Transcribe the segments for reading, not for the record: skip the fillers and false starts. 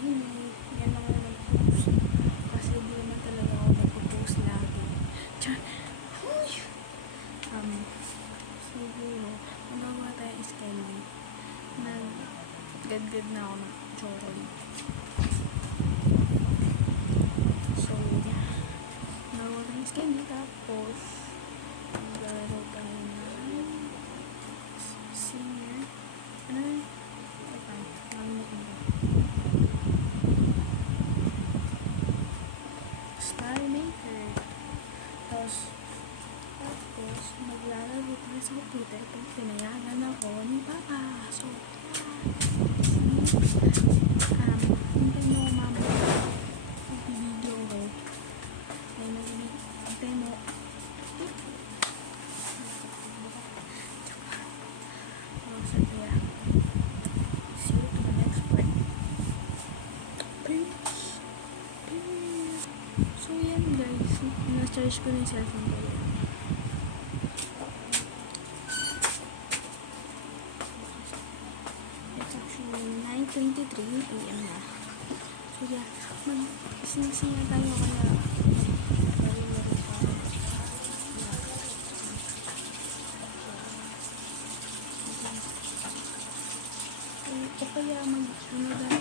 Skinny. Yan lang naman post. Kasi di naman talaga ako nagpo-post lagi. Char. Huy! Siguro, magagawa tayo is candy. Nag-gad-gad na ako ng chocolate. So, magagawa tayo is candy. Tapos, maglalaro tayo ng senior. Ano na? Okay, nakalimutan ko. Star Maker. Tapos, maglalaro tayo sa computer pag pinayagan ako ni Papa. So, hintay mo mama. Mag-video ko. Ay, hintay mo. So, yeah. See you to the next part. Peace. So, yan guys. Na-charge ko na yung cellphone ko yan. It's actually 9:23 AM na. So, yeah. Mag-sing-sing na tayo kaya laro-laro tayo. O kaya mag-ano na tayo.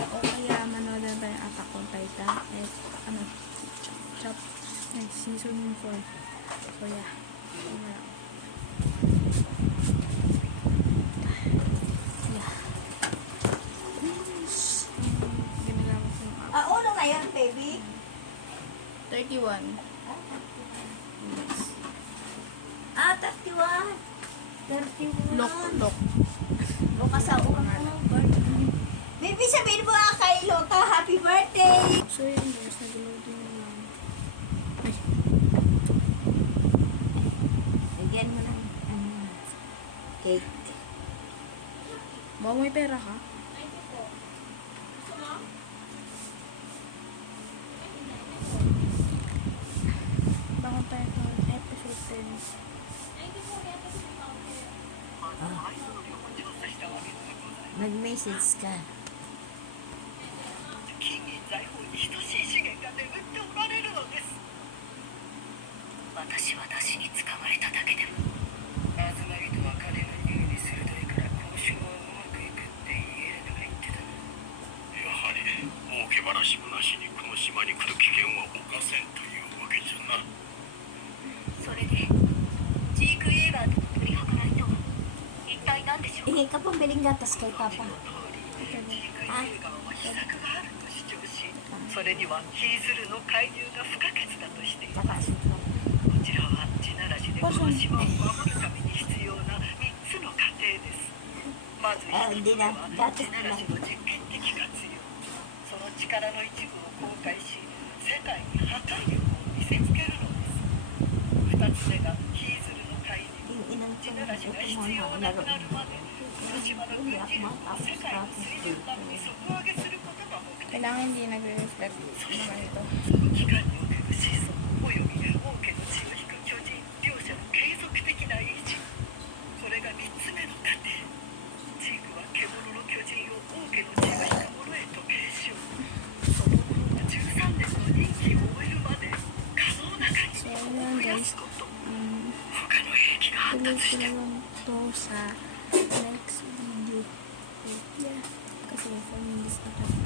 O kaya manood na tayo Attack on Titan. Chop. Season 4. So yeah. Ginagamit ko yung app. Uno na yan, baby. 31. Yes. 31. 31. Lock. Loka sa birthday. Baby, sabihin mo kay Loka, happy birthday. So yun guys, nag-loading na lang. Ay. Lagyan mo ng cake. Baka may pera ka? Baka tayo ito episode 10. Mag-message ka. 金銀財宝に等しい資源が眠っておられるのです。私は出しに使われただけでもアズマリとは金の匂いに鋭いから交渉はうまくいくってイエレナが言ってたな。やはり儲け話もなしにこの島に来る危険は冒せんというわけじゃな。それでジーク・エーガーとの取り計らいとは一体何でしょうか。 Ingay ka pambiling gatas kay Papa. それにはヒーズルの介入が不可欠だとしています。 Tsaka こちらは地ならしでこの島を守るために必要な3つの過程です。まず1つ目は地ならしの実験的活用。その力の一部を公開し、世界に破壊力を見せつけるのです。2つ目がヒーズルの介入。 yung inang 地ならしが必要なくなるまで、この島の軍事力を世界の水準段に底上げすることが目的。 Kailangan hindi nagre-reflect naman ito. その期間における子孫および王家の血を引く巨人両者の継続的な維持、これが3つ目の過程。ジークは獣の巨人を王家の血を引く者へと継承。その者が13年の任期を終えるまで可能な限りを増やすこと。他の兵器が発 Tuloy 達し ko て na lang ito sa next video. So, yeah. Kasi 4 minutes na tayo.